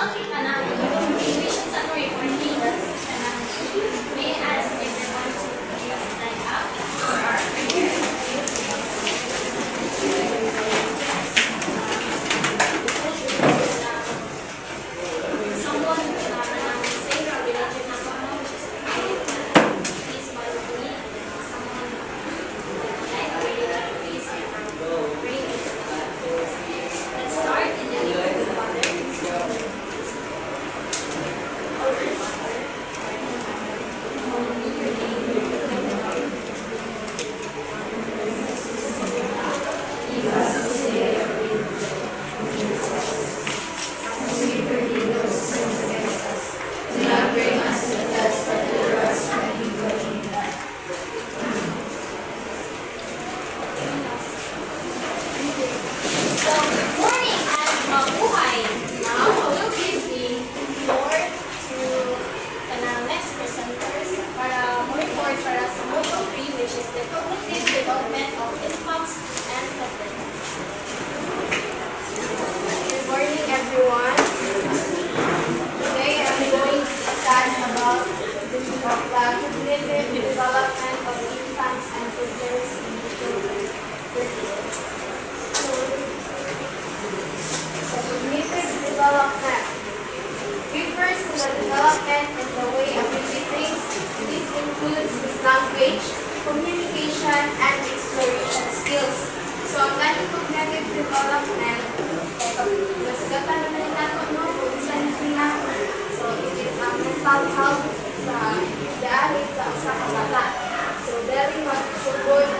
May I ask everyone to please stand up for our someone say your religion as well, which is please follow me. Someone like religion, please bring it. Let's start in the name of the Father. So, good morning at mabuhay. Now, I will give the floor to the next presenters para more report para sa Module 3, which is the cognitive development of infants and children. Good morning, everyone. Today I'm going to discuss about the cognitive development of infants and toddlers in the children. So, cognitive development refers to the development in the way a baby thinks. This includes his language, communication, and exploration skills. So, ang ganang cognitive development, nasugatan naman natin no, kung saan sila. So, it is ang mental health sa dahil sa kabata. So, dahil mag-support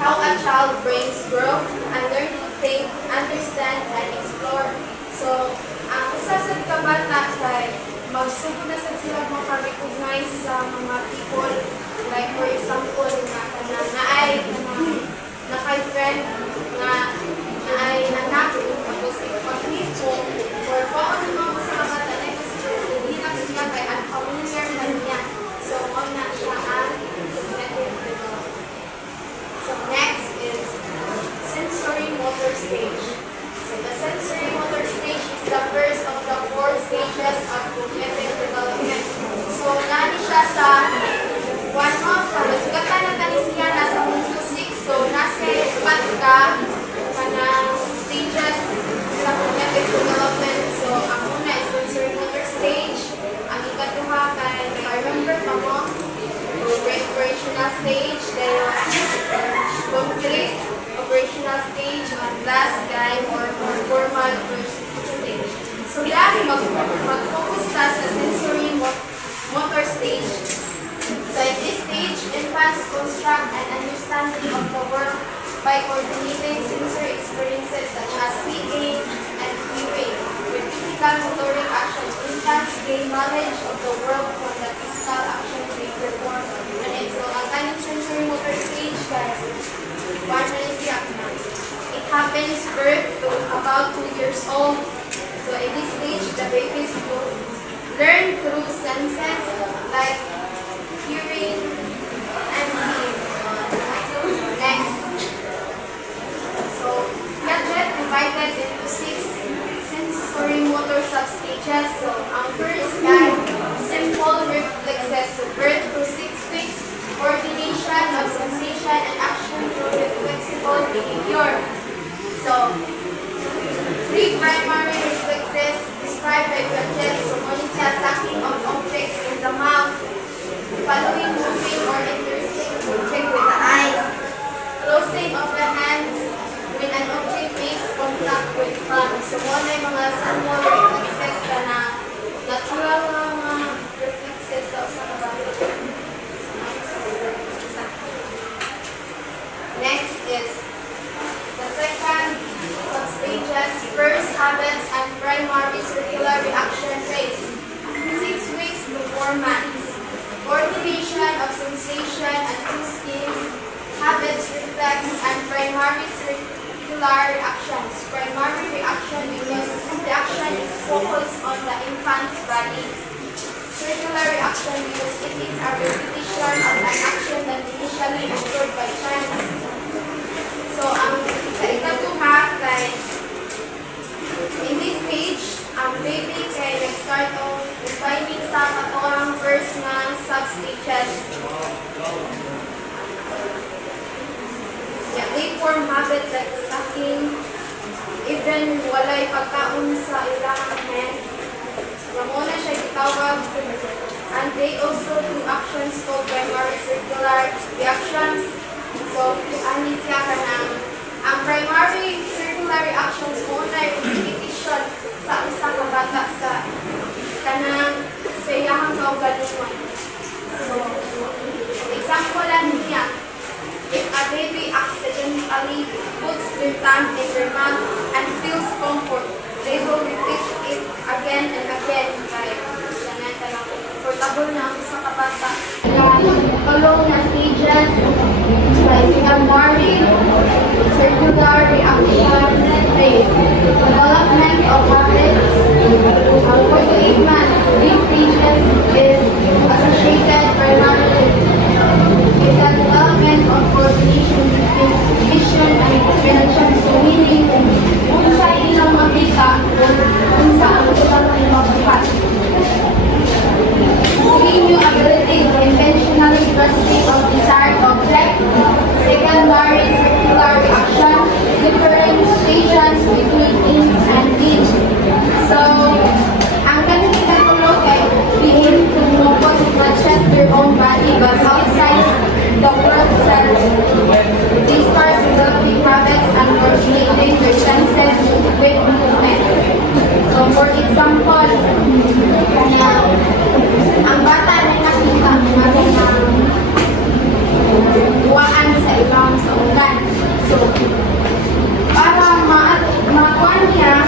how a child brains grow and learn to think, understand, and explore. So, ang usasad kabata kay magsugod na sa sila makarecognize sa mga people. Like for example, na ay friend na ay anak, tapos ipag-meet ko, or kung ano mga sa mga bata na hindi na siya kay unfamiliar na niya. So, on na siya ang cognitive development. So, next is sensory motor stage. So, the sensory motor stage is the first of the 4 stages of cognitive development. So, nani siya sa sa masugatan na tanisya na sa Module 6. So, nasa 4 kanang stages sa cognitive development. So, ang una is sensory motor stage. Ang ikaduha kay I remember pa mo, operational stage, then concrete operational stage, and last guy or formal stage. So, dahil mag-focus ka sa sensory motor stage. So, in this stage, infants construct an understanding of the world by coordinating sensory experiences such as seeing and hearing. With physical motoric action, infants gain knowledge of the world from the physical action they perform. And so, ang kanyang sensory motor stage, guys, it happens birth to about 2 years old. So, in this stage, the babies will learn through senses like hearing and seeing. Next. So, gadget divided into 6 sensory motor substages. So, ang first guy, simple reflexes. So, birth to 6 weeks, coordination of sensation and action through reflexible behavior. So, 3 primary reflexes described by gadget. So, one is the sucking of objects in the mouth, following moving or interesting object with the eyes, closing of the hands when an object makes contact with palm. So, muna yung mga sample reflexes na natural mga reflexes sa kabata. Next is the second substages, first habits and primary circular reaction phase, 6 weeks to 4 months. Coordination of sensation and two skills, habits, reflex, and primary circular reactions. Primary reaction because the action is focused on the infant's body. Circular reaction because it is a repetition of an action that initially occurred by chance. So, sa ikaduha, in this page, ang baby form habits like stacking, even walay pagkaon sa ilang hand. Muna siya gitawag, and they also do actions called primary circular reactions. So, ani siya kanang ang primary circular reactions muna yung repetition sa usa ka bata sa kanang sa iyahang kaugalingon. So, example lang niya, if a baby accidentally puts their tongue in their mouth and feels comfort, they will repeat it again and again. Like, sanay talang comfortable na ako sa kabata. Follow na stages like primary, circular reaction phase, development of habits. 4 to 8 months, these stages is associated primarily with the development of coordination between vision and comprehension. So meaning, kung sa ilang makita, kung sa ang ulang ng magbuhat. Giving new abilities intentionally grasping of desired object. Secondary circular reaction, differentiations between ins and means. So, ang kanang kinatulog ay being to focus not just their own body but outside the world itself. They start developing habits and coordinating their senses with movement. So, for example, ang bata na nakita ng buwaan sa ilang sa ulan. So, para ma-kuan niya,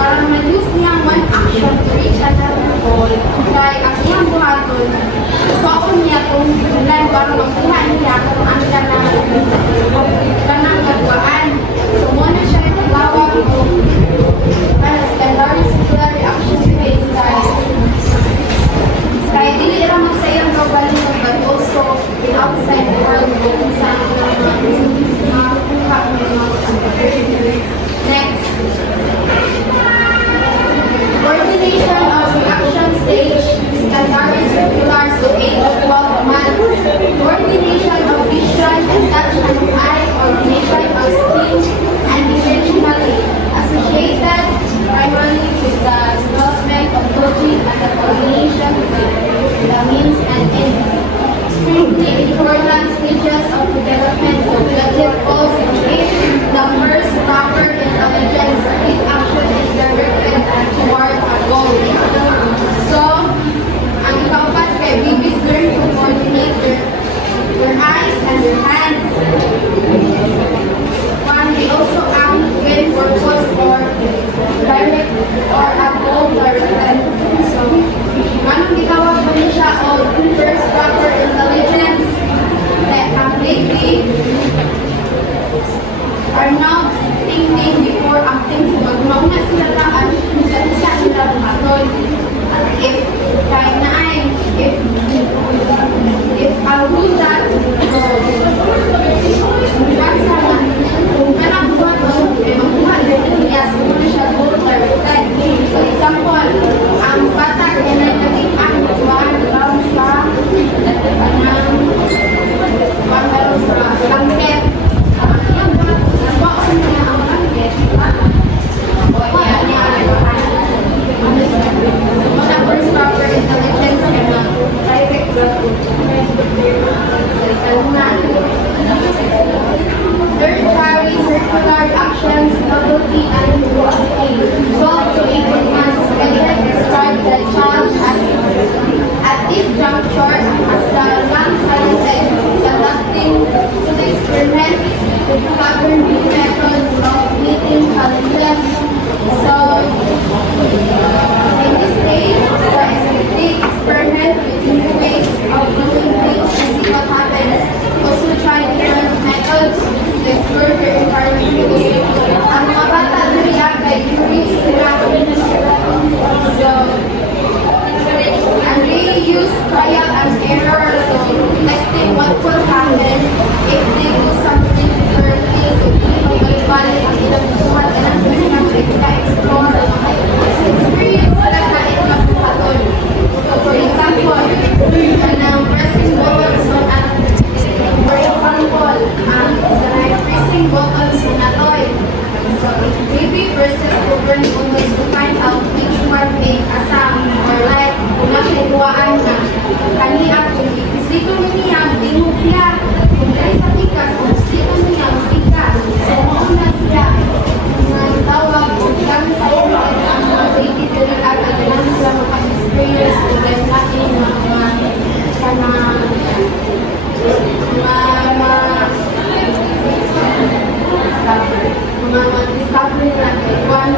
para ma-use niya one action to reach another goal, kaya ang iyang buhaton, kuwaon niya kung ulan para magkuha niya kung ang kanang magwaan. So, muna siya itawag kung secondary circular reaction phase, guys. Kaya dili lang sa iyang kaugalingon but also in outside the world kung saan makakuha ng mga next. Coordination of reaction stage, secondary circular, so 8 to 12 months. Coordination of vision and touch and eye, coordination of speech and intentionally associated primarily with the development of logic and the coordination with the means and ends. Extremely important stages of development of logic also is the first proper intelligence. This action is directed toward a goal. So, ang ikaapat kay babies learn to coordinate their eyes and their hands. One, they also act with purpose or direct or a goal directed. So, anong gitawag mo niya siya o first proper intelligence?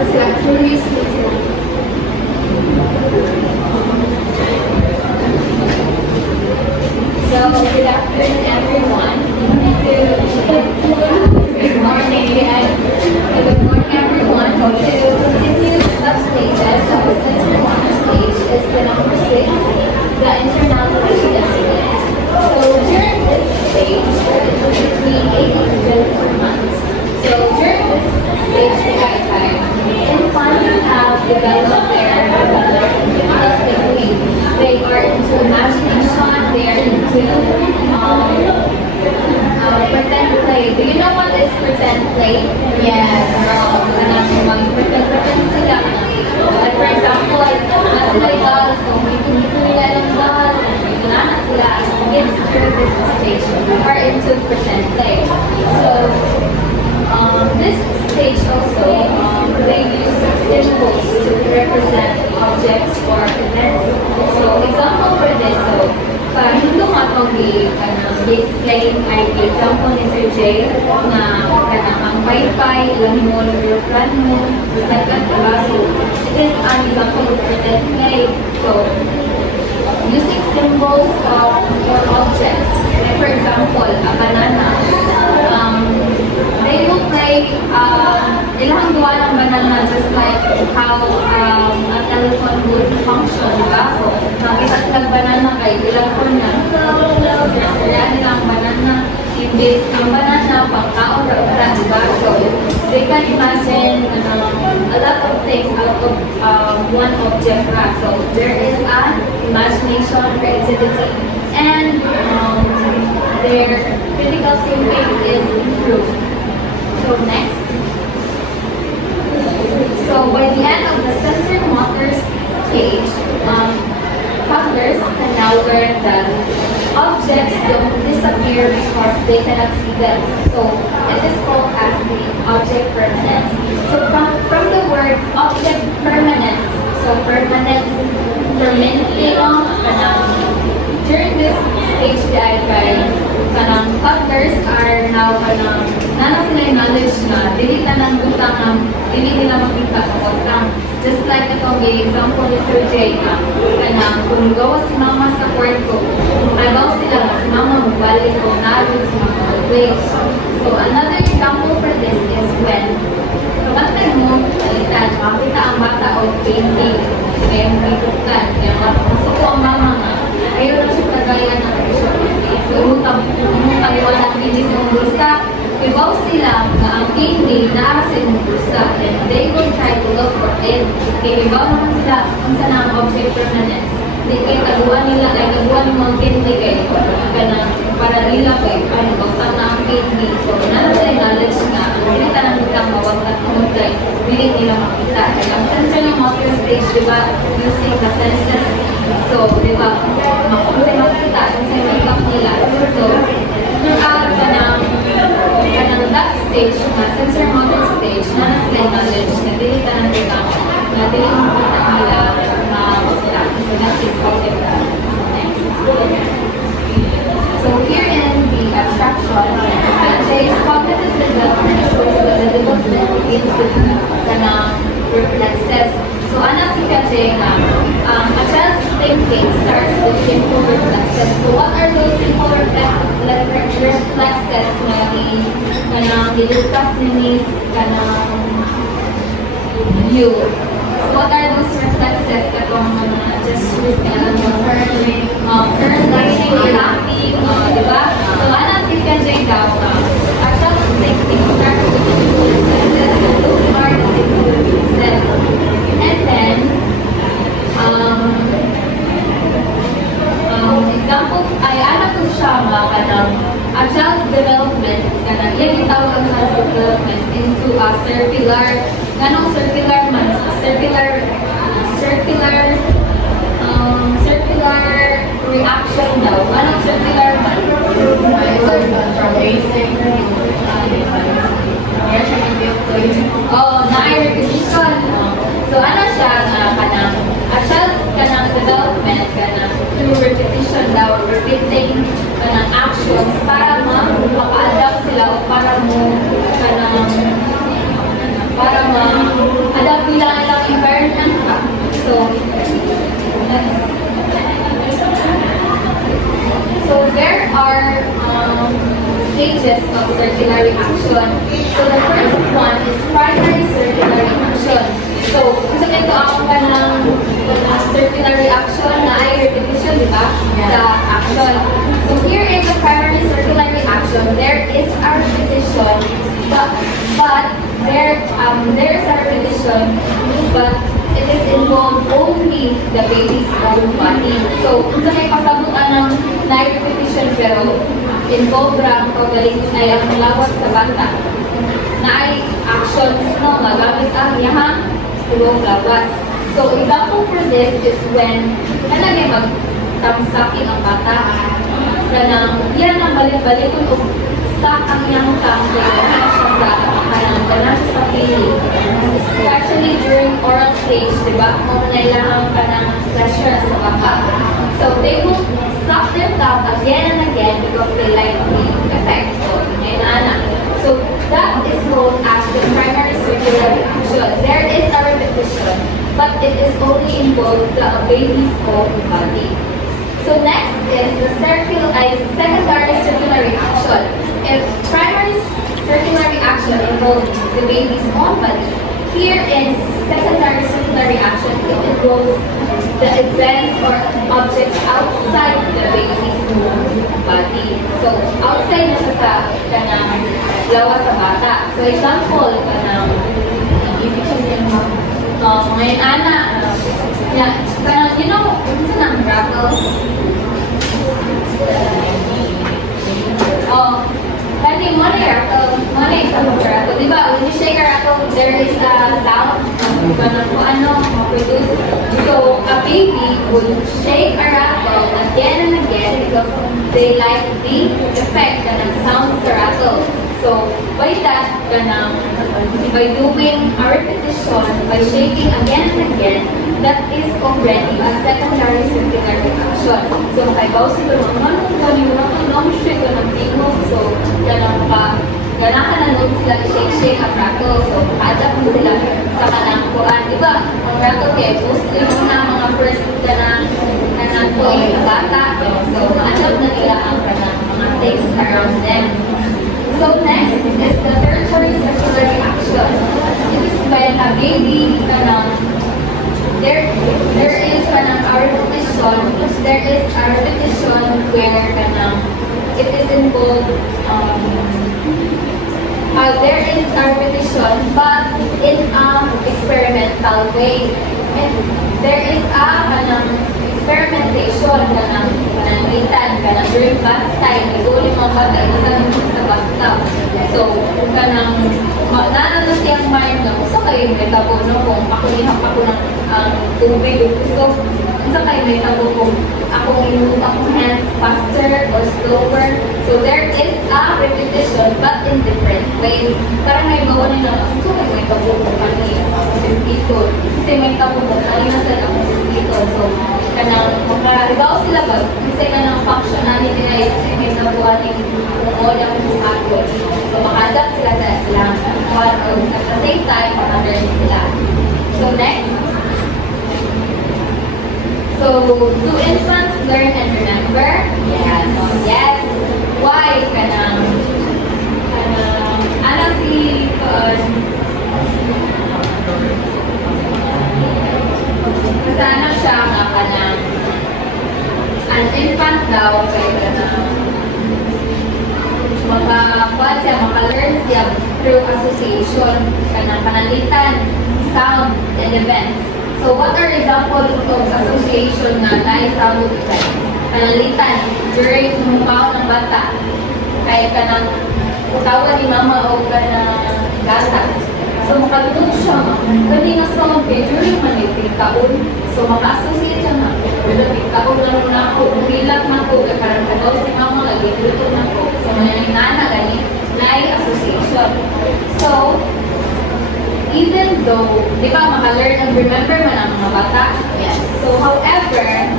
sila curious na sila. So, good afternoon, everyone. Good morning, and good morning, everyone. To continue the sub-stages of the sensory motor stage is the number 6, the internalization incident. So, during this stage, it was between 8 to 24 months. So, during this stage, infants have developed their critical thinking. They are into imagination, they are into pretend play. Do you know what is pretend play? Yes. Pretend sila. Like for example, nasa sila ikaw, so hindi ko nila alam dahil, wala na sila. It's during this stage. Are into pretend play. So, this stage also, they use symbols to represent objects or events. So, example for this, so, hindi mo itong i-explain ay example ni Sir Jay na ang pay-pay, ilang mo, aeroplane mo, second, diba? So, it is an example of pretend play. So, using symbols of your objects. Like for example, a banana. They will play ilang gawa ng banana just like how a telephone would function, diba? So, nakita silang banana kay ilang ko na kaya nila ang banana imbis yung banana pang-kaon ra, diba? So, they can imagine a lot of things out of one object ra. So, there is an imagination, creativity, and their critical thinking is improved. So next. So by the end of the sensory motor stage, toddlers can now learn that objects don't disappear because they cannot see them. So it is called as the object permanence. So from the word object permanence, so permanence, permanently long, during this stage kanang toddlers are now nana sila yung knowledge na dili tanang butang dili nila makita ang butang. Just like itong example ni Sir Jay kanang kung gawa si mama sa kwarto, agaw sila si mama mabalik o naroon sa mga place. So another example for this is when kapatid mo balitan, makita ang bata o painting kaya mo itukan, kaya masok ko ang mama nga ayaw na siya kagaya ng pressure. So, umutang iwan at hindi sa bulsa. Ibaw sila na ang candy na sa imong bulsa and they will try to look for it. Kaya ibaw naman sila kung saan ang object permanence. Hindi kayo taguan nila, ay taguan yung mga candy kayo. Para nila kayo, ano, bautan na ang candy. So, nalang sila knowledge na hindi ka nang butang mawag at kumutay. Hindi nila makita. Kaya ang sensor ng motor stage, diba, using the senses. So, diba, makita kung sa'yo makikap nila. So, throughout kanang that stage, sensor motor stage, na sila knowledge, na dili ka nang butang, na dili mo kita nila makita. So, that is object next. So, here in the abstraction, there is cognitive development shows that the development begins with kanang reflexes. So, ana si Kajay na a child's thinking starts with simple reflexes. So, what are those simple reflexes na i-discuss ni kanang view? So, what are those reflexes katong gestures na curling, laughing, diba? So, ana si Kajay daw a child's thinking starts with simple reflexes. So, those are the simple reflexes. And then, example, ay anak ko siya kanang a child's development, kanang yan itawag ang child's development into a circular, ganong circular man, circular reaction daw. Ganong circular man? From basic, na-eye recognition. So, ano siya, kanang, a child's kanang development, kanang through repetition daw, repeating kanang actions para maka-adapt sila o para ma-adapt So, kung sa ito ako ka ng circular reaction na ay repetition, di ba? Sa action. So, here in the primary circular reaction, there is a repetition, but there is a repetition, but it is involved only the baby's own body. So, kung sa may pasabutan ng repetition pero involved ra pagaling ay ang lawas sa bata na ay actions no magamit ang yahang tulong lawas. So, example for this is when kanang magtamsaking ang bata kanang yan ang balik-balik kung sa ang iyang kampo kanang sa feeling. Especially during oral stage, di ba? Kung nailangan ka ng pressure sa baka. So, they will stop their tongue again and again because they like the effect. So, that is known as the primary circular reaction. There is a repetition, but it is only involved the baby's own body. So, next is the secondary circular reaction. If primary circular reaction involves the baby's own body, here in secondary circular reaction, it involves the events or objects outside the baby's body. So, outside na siya sa kanang lawas sa bata. So, example, kanang ngayon, anak, kanang, you know, kung saan ang rattle? Kani, mo na isang rattle. Diba, when you shake a rattle, there is a sound ano, produce. So, a baby would shake a rattle again and again because they like the effect ng sound sa rattle. So, by that, by doing a repetition, by shaking again and again, that is already a secondary circular reaction. So, makaibaw sila mga anong shake ka ng tingog. So, ganahan na noon sila shake ang rattle. So, makadap mo sila sa kanang kuhan. Diba, ang rattle kaya, mostly muna mga first kanang kuhan sa bata. So, makadap na nila ang kanang mga things around them. So next is the tertiary circular reaction. It is when a baby there is a repetition. There is a repetition where it is involved. There is a repetition, but in an experimental way. And there is a experimentation during bath time. Iguling mga bata sa bathtub. So, naano siyang mind na kung kayo may tabo no, kung ako nihap ako ng tubig o gusto, kung kayo may tabo kung ako i-move akong hands faster or slower. So, there is a repetition but in different ways. Parang may bawa nila, kung kayo may tabo kung kanina mosquito. Kasi may tabo kung kanina sa mosquito. So, makaribaw sila ba? Kasi functionality nila yung kasi may tabuan yung model ng hapon. So, makadapt sila sa ilang one or at the same time, makadern sila. So, next. So, do infants learn and remember? Yes. Yes. Why? Ano si kasana siya an infant daw kaya maka-learn siya through association panalitan, sound, and events. So what are examples of association na sound events? Panalitan during mukha ng bata kaya utawa ni mama o gatas. So, makalunod siya Gani nga sa during manipikaon. So, maka-associate siya na. Manipikaon na rin ako. Umilag na ko. Karang kagaw si mama. Lagi dito na ko. So, mananginana gani. Association. So, even though, di ba, maka-learn and remember man ang mga bata? Yes. So, however,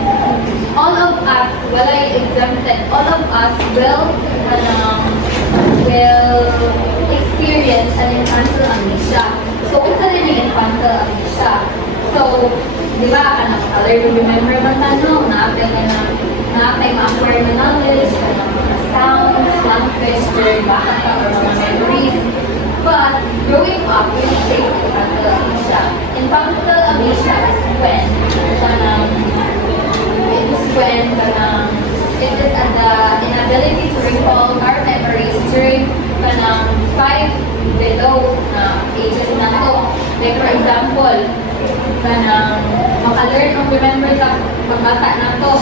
all of us, walay exempted, all of us will experience an infantile amnesia. So, unsa rin yung infantile amnesia? So, di ba, maka-learn and remember man tanong, naapay ma-acquire na knowledge, mga sounds, language, baka or mga memories. But growing up, really takes infantile amnesia. Infantile amnesia is when it is at the inability to recall our memories during kanang 5 below na ages na to. Like for example, kanang maka-learn o remember ka magbata na to.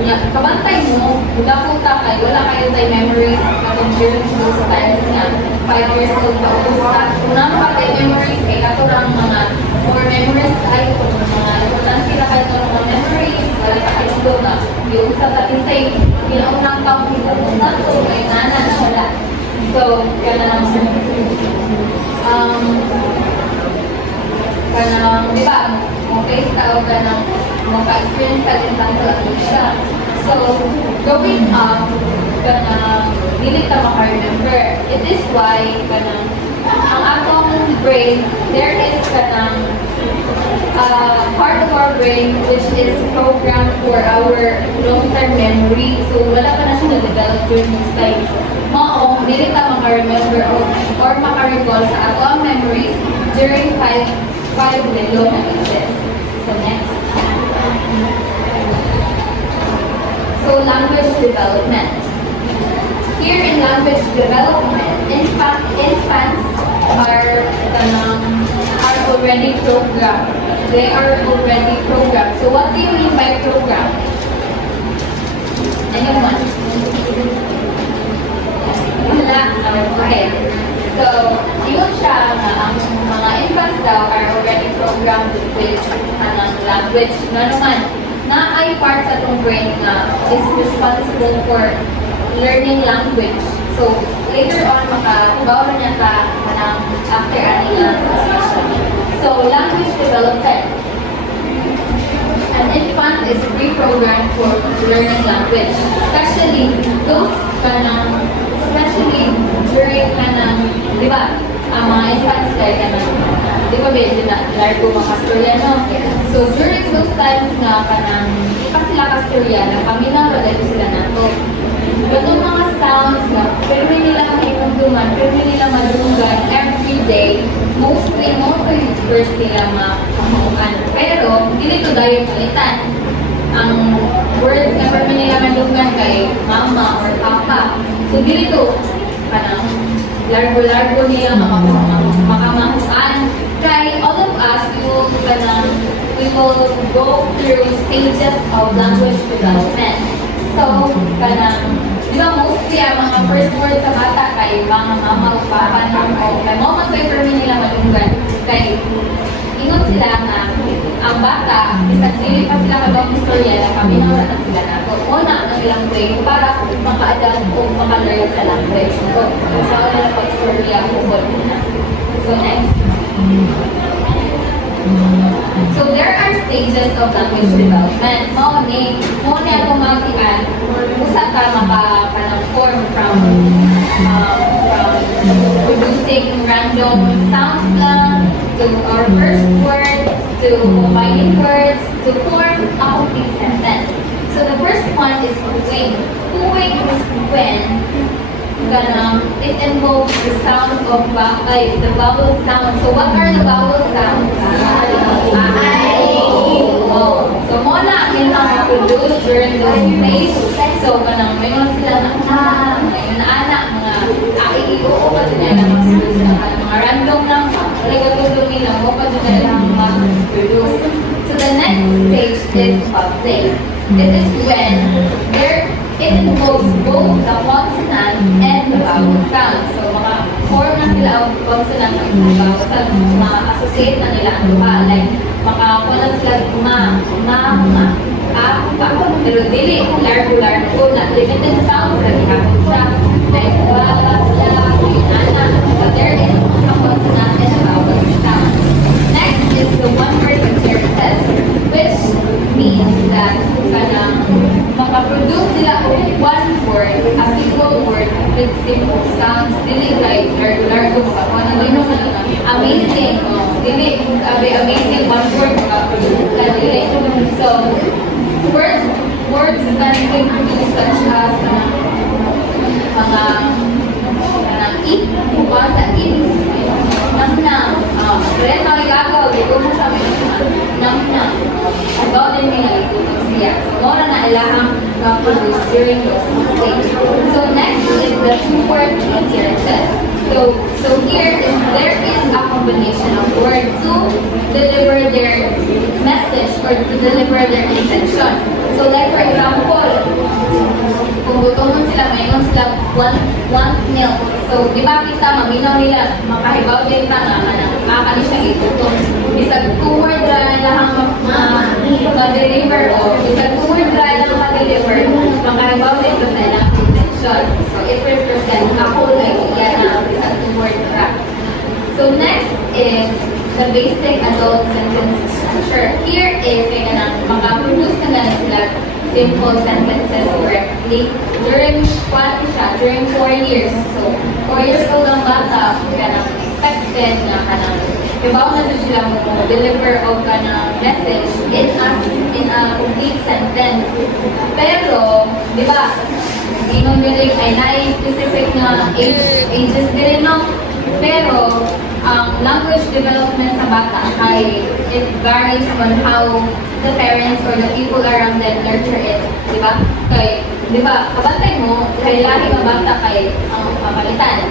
Kabantay mo, mula po kay wala kayo tayo memories katong during those times nga 5 years old pa usta. Una pa kayo memories kay katurang mga more memories ay kung mga importante na kayo ng mga memories wala ka kayo doon na yung sa tatisay pinaunang pang pinupunta to kay nana wala. So, kanang di ba, face ka o kanang maka-experience ka din tanto siya. So, growing up, kanang dili ka maka-remember. It is why kanang ang atong brain, there is kanang part of our brain which is programmed for our long-term memory. So, wala pa na siya na-develop during these times. Maong, dili ka maka-remember or maka-recall sa ato ang memories during 5 below na ages. So, next. So, language development. Here in language development, infants are already programmed. They are already programmed. So, what do you mean by program? Anyone? Wala. Okay. So, yun siya na ang mga infants daw are already programmed with language. Nga naman, na ay part sa itong brain na is responsible for learning language. So, later on, makabawa niya ka after aning session. So, language development. An infant is pre-programmed for learning language. Especially during di ba, ang mga infants di ba largo makastorya, no? So, during those times na di pa sila kastorya, na paminaw sila na to. Itong mga sounds na pwede nila mahipunduman, pwede nila madunggan every day, mostly mo to yung first nila makamukan. Pero, hindi ito dahil palitan. Ang words na pwede nila madunggan kay mama or papa. So, hindi ito, largo-largo nila makamahuan. Kaya all of us, we will go through stages of language development. So, di ba mostly ang mga first words sa bata kay mga mama o papa na o kay mama kay permi nila madunggan kay ingon sila na ang bata isang dili pa sila kabang istorya na kami na sila na so una ang ilang way para maka-adapt o maka-learn sa language so sa una na pag-istorya hukod na. So next. So there are stages of language development. Mo ni atong magian usa ka maka-form from producing random sounds lang to our first word to combining words to form a complete sentence. So the first one is kuwing. Kuwing is when it involves the sound of the vowel sound. So what are the vowel sounds? So mo na ang ilang produce during those stage. So may mga sila na may mga anak, mga aiioo pa din nila mag-produce mga random lang, talaga nila mo pa din nila mag-produce. So the next stage is play. It is when it involves both the consonant and the vowel sound. So, mga form na sila ang consonant at vowel sound. Mga-associate na nila ang duha. Like, makakuha sila pa. Pero dili, largo. So, limited sounds na gihapon siya. Like, wala, ana. But there is a consonant and a vowel sound. Next is the one-word appearances, which means that makaproduce sila one word, a single word with simple sounds, dili like largo makakuha na rin amazing, dili amazing one word makaproduce sila dili. So, words that can produce such as mga eat, bata eat, during those stage. So next is the two-word appearances. So here is there is a combination of word to deliver their message or to deliver their intention. So like for example, kung gutomon sila, mayroon sila one milk. So, di ba kita, maminaw nila, makahibaw din pa nga, makakani siya itutom. Bisag two-word dry lang ma-deliver o, bisag two-word dry lang ma-deliver, makahibaw din pa sa ilang intention. So, it represent a whole idea na bisag two-word dry. So, next is the basic adult sentence structure. Here is kaya na makaproduce na ganun sila simple sentences correctly during during 4 years. So, 4 years old ang bata, kaya na expected na kanang ibaw na doon sila mo deliver o kanang message in a complete sentence. Pero, di ba, inon yun ay na-specific na ages din, no? Pero, ang language development sa bata ay it varies on how the parents or the people around them nurture it, di ba? Kay, di ba, kabantay mo, kay lahi ng bata kay ang papalitan,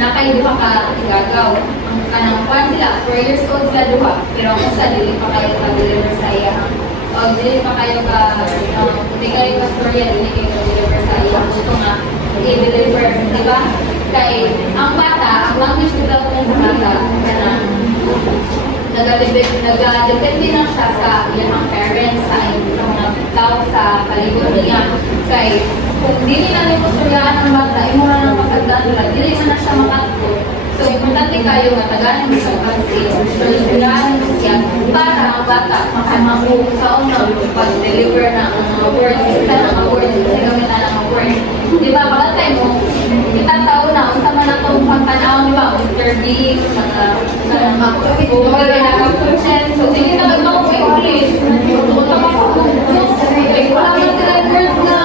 na kayo duha ka igagaw. Ang kanang kwan sila, 4 years old sila duha, pero ang usa, dili pa kayo ka-deliver sa iya. O dili pa kayo bigay ka storya, dili kayo ka-deliver sa iya. Gusto nga, i-deliver, di ba? Kay ang bata, ang language development sa bata, kanang nag-depende na siya sa iyang parents, sa mga tao sa palibot niya. Kay kung di nila nyo kusuryaan ng bata, imo na lang pasagdan nila, dili man na siya makatko. So, importante kayo nga tagalan mo sa pansin, so kusuryaan mo siya para ang bata makamamu sa unang pag-deliver ng mga words, sa mga words, sa gamitan ng mga words. Di ba, pakatay mo, kita sa una, unsa man na itong pagtanaw, di ba, Mr. Big, mga so, hindi na ito English. Wala man sila words na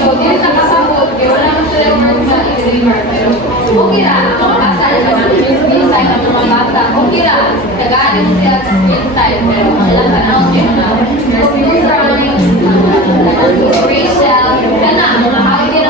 so, hindi na kasabot. Wala man sila words na i-deliver. Pero, okay na. Ang bata na screen time ng mga bata. Okay na. Tagaan mo sila sa screen time. Pero, ang ilang panahon yung mga nursery rhymes, Rachel, gana, mga hawin din